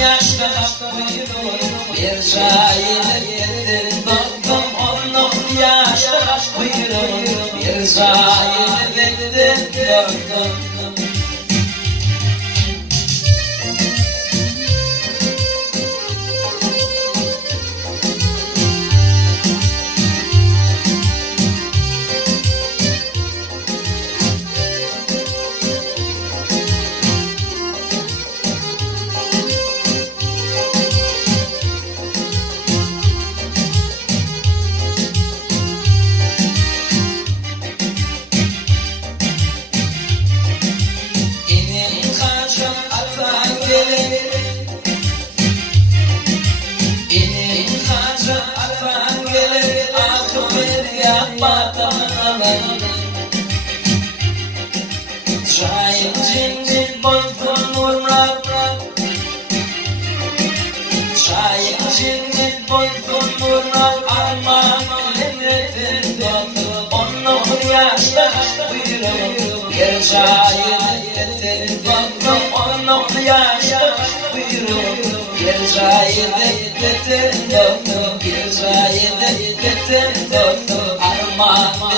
yaşta buyurun bir şair doktum 10 yaşta buyurun bir şair doktum. Bir şair doktum 10 yaşta buyurun bir şair doktum bir şair doktum armağan